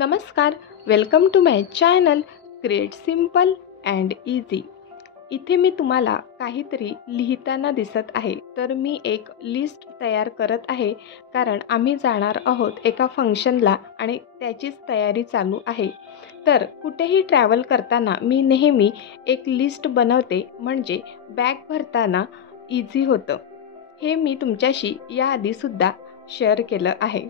नमस्कार, welcome to my channel create simple and easy. इथे मी तुम्हाला काहीतरी लिहिताना दिसत आहे, तर मी एक लिस्ट तयार करत आहे, कारण आम्ही जाणार आहोत एका फंक्शनला आणि त्याचीच तयारी चालू आहे। तर कुठेही ट्रॅव्हल करताना मी नेहमी एक लिस्ट बनवते, म्हणजे बॅग भरताना इझी होतं। हे मी तुमच्याशी याआधीसुद्धा शेअर केलं आहे।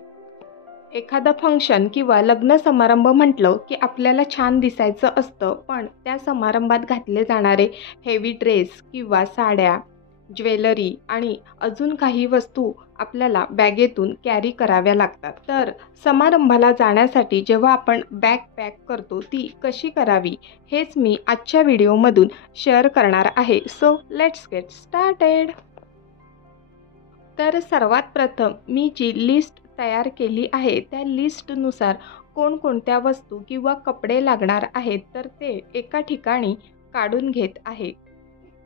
एखादा फंक्शन किंवा लग्न समारंभ म्हटलं की आपल्याला छान दिसायचं असतं, पण त्या समारंभात घातले जाणारे हेवी ड्रेस किंवा साड्या, ज्वेलरी आणि अजून काही वस्तू आपल्याला बॅगेतून कॅरी कराव्या लागतात। तर समारंभाला जाण्यासाठी जेव्हा आपण बॅग पॅक करतो ती कशी करावी हेच मी आजच्या व्हिडिओमधून शेअर करणार आहे। So let's get started. तर सर्वात प्रथम मी जी लिस्ट तयार केली आहे त्या लिस्टनुसार कोणकोणत्या वस्तू किंवा कपडे लागणार आहेत तर ते एका ठिकाणी काढून घेत आहे।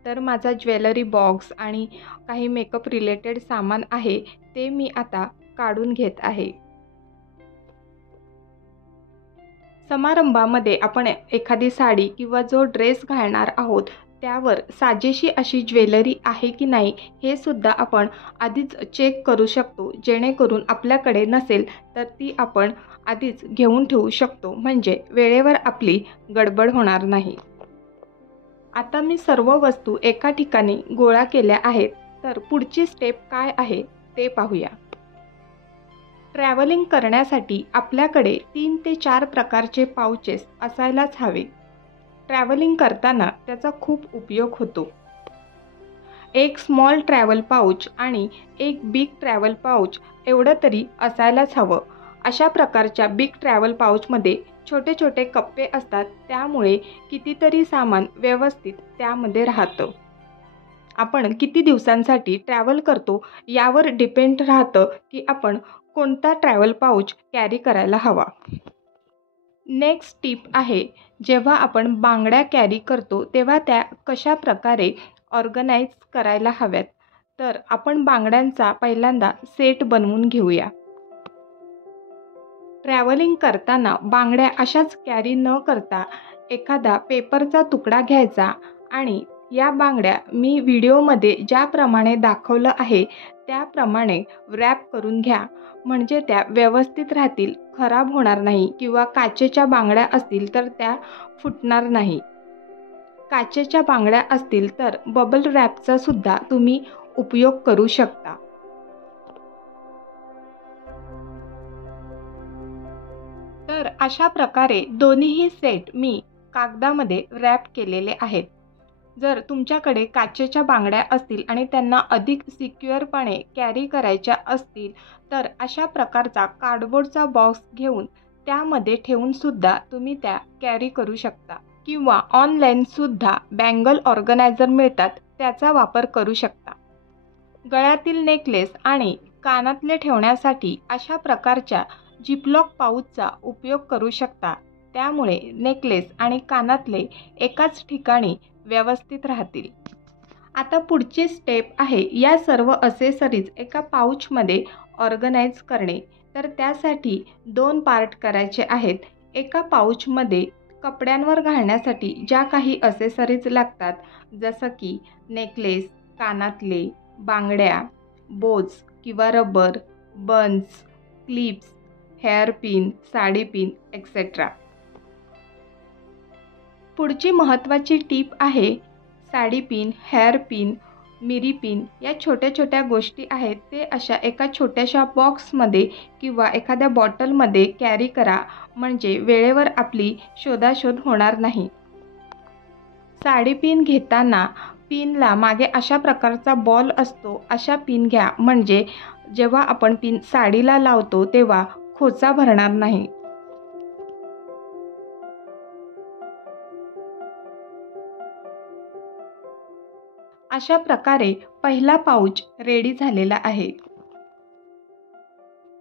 तर माझा ज्वेलरी बॉक्स आणि काही मेकअप रिलेटेड सामान आहे ते मी आता काढून घेत आहे। समारंभामध्ये आपण एखादी साडी किंवा जो ड्रेस घालणार आहोत त्यावर साजेशी अशी ज्वेलरी आहे की नाही हे सुद्धा आपण आधीच चेक करू शकतो, जेणेकरून आपल्याकडे नसेल तर ती आपण आधीच घेऊन ठेवू शकतो, म्हणजे वेळेवर आपली गडबड होणार नाही। आता मी सर्व वस्तू एका ठिकाणी गोळा केल्या आहेत, तर पुढची स्टेप काय आहे ते पाहूया। ट्रॅव्हलिंग करण्यासाठी आपल्याकडे 3 ते 4 प्रकारचे पाउचेस असायलाच हवे। ट्रॅव्हलिंग करताना त्याचा खूप उपयोग होतो। एक स्मॉल ट्रॅव्हल पाउच आणि एक बिग ट्रॅव्हल पाउच एवढं तरी असायलाच हवं। अशा प्रकारच्या बिग ट्रॅव्हल पाउचमध्ये छोटे छोटे कप्पे असतात, त्यामुळे कितीतरी सामान व्यवस्थित त्यामध्ये राहतं। आपण किती दिवसांसाठी ट्रॅव्हल करतो यावर डिपेंड राहतं की आपण कोणता ट्रॅव्हल पाउच कॅरी करायला हवा। नेक्स्ट टिप आहे, जेव्हा आपण बांगड्या कॅरी करतो तेव्हा त्या कशा प्रकारे ऑर्गनाइज करायला हव्यात। तर आपण बांगड्यांचा पहिल्यांदा सेट बनवून घेऊया। ट्रॅव्हलिंग करताना बांगड्या अशाच कॅरी न करता एखादा पेपरचा तुकडा घ्यायचा आणि या बांगड्या मी व्हिडिओमध्ये ज्याप्रमाणे दाखवलं आहे त्याप्रमाणे रॅप करून घ्या, म्हणजे त्या व्यवस्थित राहतील, खराब होणार नाही किंवा काचेच्या बांगड्या असतील तर त्या फुटणार नाही। काचेच्या बांगड्या असतील तर बबल रॅपचा सुद्धा तुम्ही उपयोग करू शकता। तर अशा प्रकारे दोन्हीही सेट मी कागदामध्ये रॅप केलेले आहेत। जर तुमच्याकडे काचेच्या बांगड्या असतील आणि त्यांना अधिक सिक्युअरपणे कॅरी करायच्या असतील तर अशा प्रकारचा कार्डबोर्डचा बॉक्स घेऊन त्यामध्ये ठेवून सुद्धा तुम्ही त्या कॅरी करू शकता, किंवा ऑनलाईन सुद्धा बँगल ऑर्गनायझर मिळतात, त्याचा वापर करू शकता। गळ्यातील नेकलेस आणि कानातले ठेवण्यासाठी अशा प्रकारच्या जिपलॉक पाऊचचा उपयोग करू शकता, त्यामुळे नेकलेस आणि कानातले एकाच ठिकाणी व्यवस्थित राहतील। आता पुढची स्टेप आहे या सर्व असेसरीज एका पाउचमध्ये ऑर्गनाइज करणे। तर त्यासाठी 2 पार्ट करायचे आहेत। एका पाउचमध्ये कपड्यांवर घालण्यासाठी ज्या काही असेसरीज लागतात, जसं की नेकलेस, कानातले, बांगड्या, बोज किंवा rubber, buns, clips, hair pin, sari pin etcetera. पुढची महत्त्वाची टीप आहे, साडी पिन, हेअर पिन, मिरी पिन या छोट्या छोट्या गोष्टी आहेत ते अशा एका छोट्याशा बॉक्समध्ये किंवा एखाद्या बॉटलमध्ये कॅरी करा, म्हणजे वेळेवर आपली शोधाशोध होणार नाही। साडी पिन घेताना पिनला मागे अशा प्रकारचा बॉल असतो, अशा पिन घ्या, म्हणजे जेव्हा आपण पिन साडीला लावतो तेव्हा खोचा भरणार नाही। अशा प्रकारे पहिला पाउच रेडी झालेला आहे।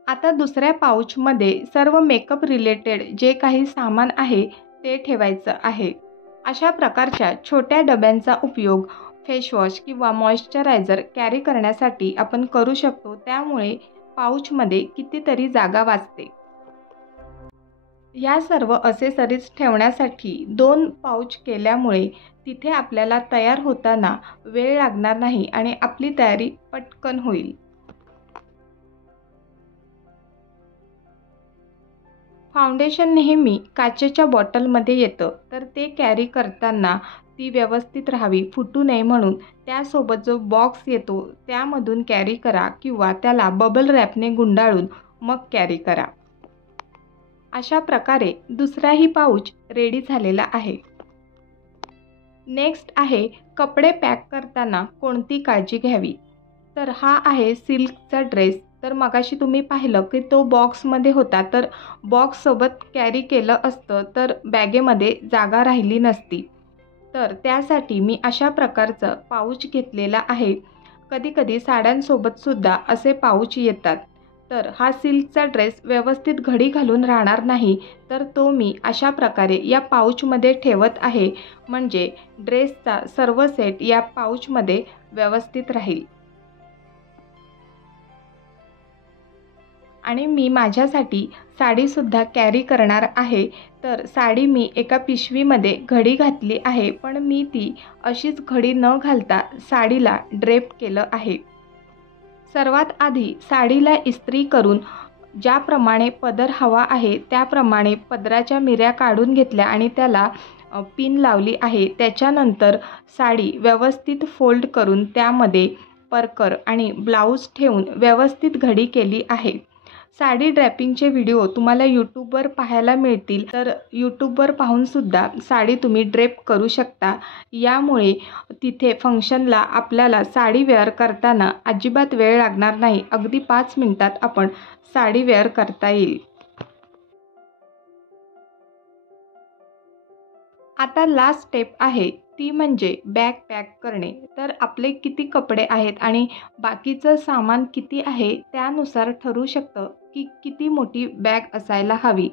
आता दुसऱ्या पाउचमध्ये सर्व मेकअप रिलेटेड जे काही सामान आहे ते ठेवायचं आहे। अशा प्रकारच्या छोट्या डब्यांचा उपयोग फेसवॉश किंवा मॉइश्चरायझर कॅरी करण्यासाठी आपण करू शकतो, त्यामुळे पाउचमध्ये कितीतरी जागा वाचते। ह्या सर्व असेसरीज ठेवण्यासाठी 2 पाऊच केल्यामुळे तिथे आपल्याला तयार होताना वेळ लागणार नाही आणि आपली तयारी पटकन होईल। फाउंडेशन नेहमी काचेच्या बॉटलमध्ये येतं, तर ते कॅरी करताना ती व्यवस्थित राहावी, फुटू नये म्हणून त्यासोबत जो बॉक्स येतो त्यामधून कॅरी करा किंवा त्याला बबल रॅपने गुंडाळून मग कॅरी करा। अशा प्रकारे दुसराही पाऊच रेडी झालेला आहे। नेक्स्ट आहे कपडे पॅक करताना कोणती काळजी घ्यावी। तर हा आहे सिल्कचा ड्रेस। तर मगाशी तुम्ही पाहिलं की तो बॉक्समध्ये होता, तर बॉक्ससोबत कॅरी केलं असतं तर बॅगेमध्ये जागा राहिली नसती। तर त्यासाठी मी अशा प्रकारचं पाऊच घेतलेला आहे। कधीकधी साड्यांसोबतसुद्धा असे पाऊच येतात। तर हा सिल्कचा ड्रेस व्यवस्थित घडी घालून राहणार नाही, तर तो मी अशा प्रकारे या पाऊचमध्ये ठेवत आहे, म्हणजे ड्रेसचा सर्व सेट या पाऊचमध्ये व्यवस्थित राहील। आणि मी माझ्यासाठी साडीसुद्धा कॅरी करणार आहे। तर साडी मी एका पिशवीमध्ये घडी घातली आहे, पण मी ती अशीच घडी न घालता साडीला ड्रेप केलं आहे। सर्वात आधी साडीला इस्त्री करून ज्याप्रमाणे पदर हवा आहे त्याप्रमाणे पदराच्या मिऱ्या काढून घेतल्या आणि त्याला पिन लावली आहे। त्याच्यानंतर साडी व्यवस्थित फोल्ड करून त्यामध्ये परकर आणि ब्लाऊज ठेवून व्यवस्थित घडी केली आहे। साडी ड्रॅपिंगचे व्हिडिओ तुम्हाला यूट्यूबवर पाहायला मिळतील, तर यूट्यूबवर पाहूनसुद्धा साडी तुम्ही ड्रेप करू शकता। यामुळे तिथे फंक्शनला आपल्याला साडी वेअर करताना अजिबात वेळ लागणार नाही, अगदी 5 मिनिटात आपण साडी वेअर करता येईल। आता लास्ट स्टेप आहे ती म्हणजे बॅग पॅक करणे। तर आपले किती कपडे आहेत आणि बाकीचं सामान किती आहे त्यानुसार ठरू शकतं की किती मोठी बॅग असायला हवी।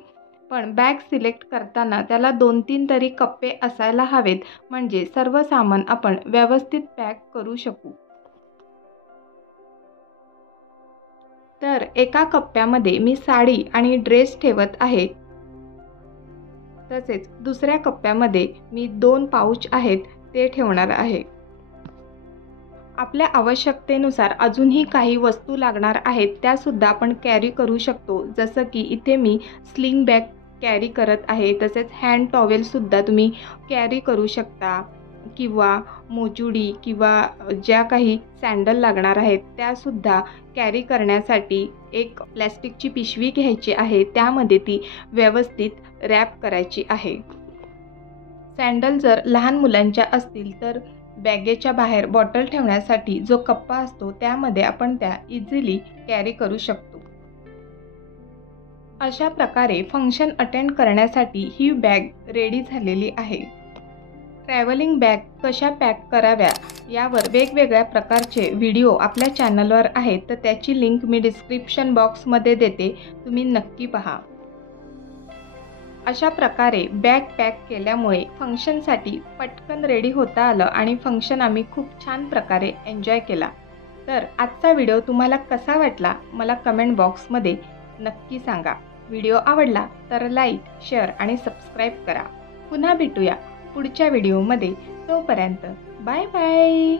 पण बॅग सिलेक्ट करताना त्याला 2-3 तरी कप्पे असायला हवेत, म्हणजे सर्व सामान आपण व्यवस्थित पॅक करू शकू। तर एका कप्प्यामध्ये मी साडी आणि ड्रेस ठेवत आहे, तसेच दुसऱ्या कप्प्यामध्ये मी 2 पाऊच आहेत ते ठेवणार आहे। आपल्या आवश्यकतेनुसार अजूनही काही वस्तू लागणार आहेत त्यासुद्धा आपण कॅरी करू शकतो। जसं की इथे मी स्लिंग बॅग कॅरी करत आहे, तसेच हँड टॉवेलसुद्धा तुम्ही कॅरी करू शकता किंवा मोजुडी किंवा ज्या काही सँडल लागणार आहेत त्यासुद्धा कॅरी करण्यासाठी एक प्लॅस्टिकची पिशवी घ्यायची आहे, त्यामध्ये ती व्यवस्थित रॅप करायची आहे। सँडल जर लहान मुलांच्या असतील तर बॅगेच्या बाहेर बॉटल ठेवण्यासाठी जो कप्पा असतो त्यामध्ये आपण त्या इझिली कॅरी करू शकतो। अशा प्रकारे फंक्शन अटेंड करण्यासाठी ही बॅग रेडी झालेली आहे। ट्रॅव्हलिंग बॅग कशा पॅक कराव्या यावर वेगवेगळ्या प्रकारचे व्हिडिओ आपल्या चॅनलवर आहेत, तर त्याची लिंक मी डिस्क्रिप्शन बॉक्समध्ये देते, तुम्ही नक्की पहा। अशा प्रकारे बॅग पॅक केल्यामुळे फंक्शनसाठी पटकन रेडी होता आलं आणि फंक्शन आम्ही खूप छान प्रकारे एन्जॉय केला। तर आजचा व्हिडिओ तुम्हाला कसा वाटला मला कमेंट बॉक्समध्ये नक्की सांगा। व्हिडिओ आवडला तर लाईक, शेअर आणि सबस्क्राईब करा। पुन्हा भेटूया पुढच्या व्हिडिओमध्ये, तोपर्यंत बाय बाय।